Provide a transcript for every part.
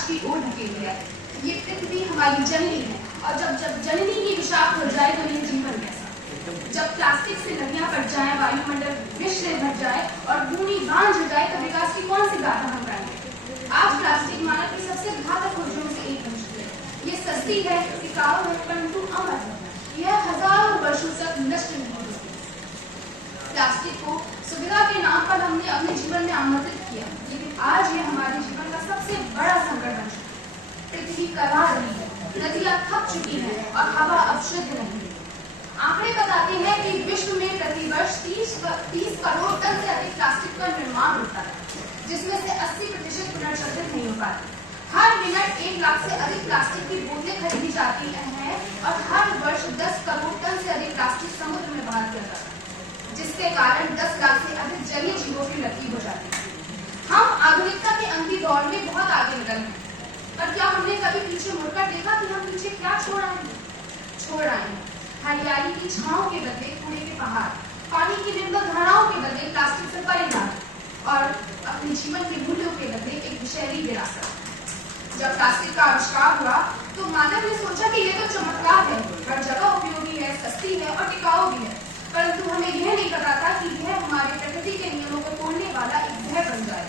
विनाश की ओर ढकेल दिया है। ये पृथ्वी हमारी जननी है, और जब जननी ही विषाक्त हो जाए तो ये जीवन कैसा? जब प्लास्टिक से नदियां कट जाए, वायुमंडल विष से भर जाए और भूमि बांझ हो जाए, तो विकास की कौन सी गाथा हम गाएंगे? आज प्लास्टिक मानव की सबसे घातक खोजों में से एक बन चुकी है। ये सस्ती है, टिकाऊ है, परंतु अमर है। यह हजारों वर्षों तक नष्ट नहीं होती। प्लास्टिक को सुविधा के नाम पर हमने अपने जीवन में आमंत्रित किया, लेकिन आज ये हमारे जीवन का सबसे बड़ा संकट बन चुका है। पृथ्वी करा रही है, नदियां थक चुकी हैं और हवा अब शुद्ध नहीं है। आंकड़े बताते हैं कि विश्व में प्रतिवर्ष 30 करोड़ टन से अधिक प्लास्टिक का निर्माण होता है, जिसमें से 80% पुनर्चक्रित नहीं हो पाते। हर मिनट 1 लाख से अधिक प्लास्टिक की बोतलें खरीदी जाती हैं और हर वर्ष 10 करोड़ टन से अधिक प्लास्टिक समुद्र में बहा दिया जाता है, जिसके कारण 10 लाख से अधिक जलीय जीवों की मृत्यु हो जाती है। हम आधुनिकता के अंधी दौर में बहुत आगे निकल गए, पर क्या हमने कभी पीछे मुड़कर देखा कि हम पीछे क्या छोड़ आए हैं? हरियाली की छांव के बदले कूड़े के पहाड़, पानी की निर्मल धाराओं के बदले प्लास्टिक से परिणाम और अपने जीवन के मूल्यों के बदले एक विषैली विरासत। जब प्लास्टिक का आविष्कार हुआ तो मानव ने सोचा कि यह तो चमत्कार है, हर जगह उपयोगी है, सस्ती है और टिकाऊ भी है। परंतु हमें यह नहीं पता था कि यह हमारे प्रकृति के नियमों को तोड़ने वाला एक जहर बन जाए।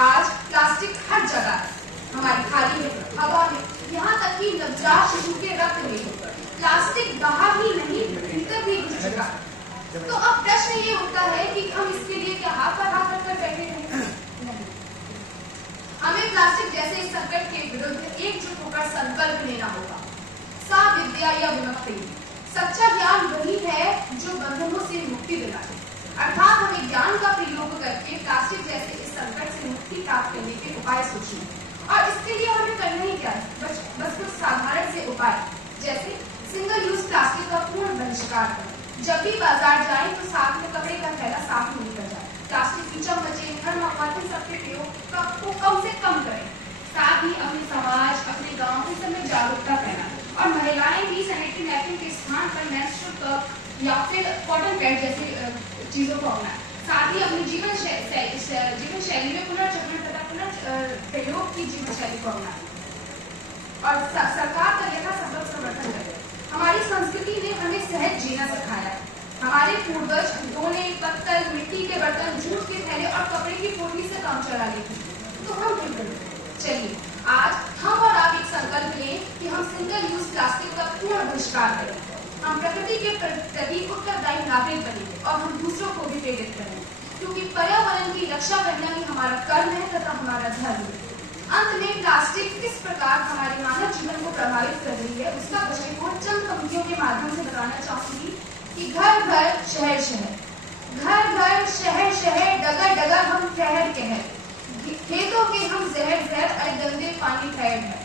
आज प्लास्टिक हर जगह है, हमारी थाली में, हवा में, यहाँ तक कि नवजात शिशु के रक्त में। प्लास्टिक बाहर ही नहीं, भीतर भी घुस चुका। तो अब प्रश्न ये उठता है कि हम इसके लिए क्या हाथ पर हाथ रखकर बैठे हैं? नहीं, हमें प्लास्टिक जैसे इस संकट के विरुद्ध एकजुट होकर संकल्प लेना होगा। सा विद्या या विमुक्ति, सच्चा ज्ञान वही है जो बंधनों से मुक्ति दिलाए। अर्थात हमें ज्ञान का प्रयोग करके प्लास्टिक जैसे इस संकट से मुक्ति प्राप्त करने के उपाय सोचने, और इसके लिए हमें करना ही क्या है? बस कुछ साधारण से उपाय, जैसे सिंगल यूज प्लास्टिक का पूर्ण बहिष्कार करें। जब भी बाजार जाएं तो साथ में कपड़े का थैला साथ में लेकर जाएं। प्लास्टिक की चमचे, थर्माकोल सबके प्रयोग को कम से कम करें। साथ ही अपने समाज, अपने गांव के सब में जागरूकता फैलाएं। और महिलाएं भी सैनिटरी नैपकिन के स्थान पर मेंस्ट्रुअल कप या फिर कॉटन पैड जैसी चीजों को अपनाएं। साथ ही अपनी जीवन शैली में पुनर्चक्रण तथा पुनर्प्रयोग की जीवन शैली को अपनाएं। और सरकार का यथासंभव समर्थन करें। हमारी संस्कृति ने हमें सहज जीना सिखाया है। हमारे पूर्वज दोने, पत्तल, मिट्टी के बर्तन, जूट के थैले और कपड़े की पोटली से काम चला लेते थे। तो हम क्यों करें? चलिए आज हम और आप एक संकल्प लें कि हम सिंगल यूज प्लास्टिक का पूर्ण बहिष्कार करें। हम प्रकृति के प्रति उत्तरदायी नागरिक बनेंगे और हम दूसरों को भी प्रेरित करेंगे, क्योंकि पर्यावरण की रक्षा करना ही हमारा कर्म है तथा हमारा धर्म है। अंत में प्लास्टिक किस प्रकार हमारे मानव जीवन को प्रभावित कर रही है, उसका दृष्टिकोण चंद पंक्तियों के माध्यम से बताना चाहूंगी कि घर घर शहर शहर, घर घर शहर शहर, डगर डगर हम कहर कहर, खेतों के हम जहर जहर, अरे गंदे पानी ठहर है।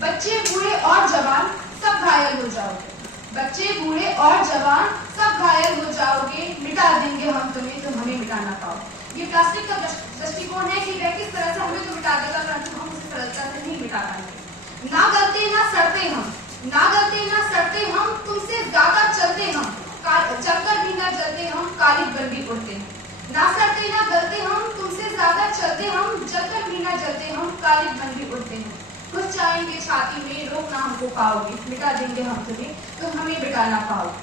बच्चे बूढ़े और जवान सब घायल हो जाओगे, बच्चे बूढ़े और जवान सब घायल हो जाओगे, मिटा देंगे हम तुम्हें, तुम हमें मिटा ना पाओगे। ये प्लास्टिक का दृष्टिकोण है कि वह किस तरह से हमें तो मिटा देगा, परंतु हम उसे सरलता से नहीं मिटा पाएंगे। ना गलते ना सड़ते हम, ना गलते ना सड़ते हम, तुमसे ज्यादा चलते हम, चलकर भी ना जलते हम, काली बल्बी उड़ते हैं। ना सड़ते ना गलते हम, तुमसे ज्यादा चलते हम, जलकर भी ना जलते हम, काली बल्बी उड़ते हैं। घुस जाएंगे छाती में, रोक ना हमको पाओगे, मिटा देंगे हम तुम्हें, तुम हमें मिटा ना पाओगे।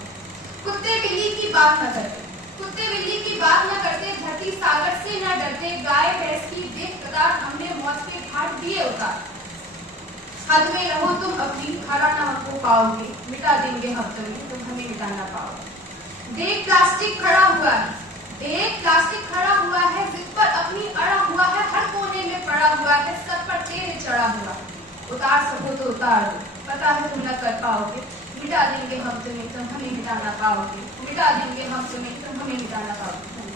कुत्ते बिल्ली की बात न करते, कुत्ते बिल्ली की बात न करते, धरती सागर से न डरते, गाय भैंस की देख कतार, हमने मौत के घाट दिए उतार। हद में रहो तुम अपनी, हरा ना हमको पाओगे, मिटा देंगे हम तुम्हें, तुम हमें मिटा ना पाओगे। देख प्लास्टिक खड़ा हुआ है, देख प्लास्टिक खड़ा हुआ है, जिद पर अपनी अड़ा हुआ है, हर कोने में पड़ा हुआ है, सब पर तेरे चढ़ा हुआ है। उतार सको तो उतार दो, पता है तुम न कर पाओगे, मिटा देंगे हम तुम्हें, तुम हमें मिटा ना पाओगे, मिटा देंगे हम तुम्हें, तुम हमें मिटा ना पाओगे।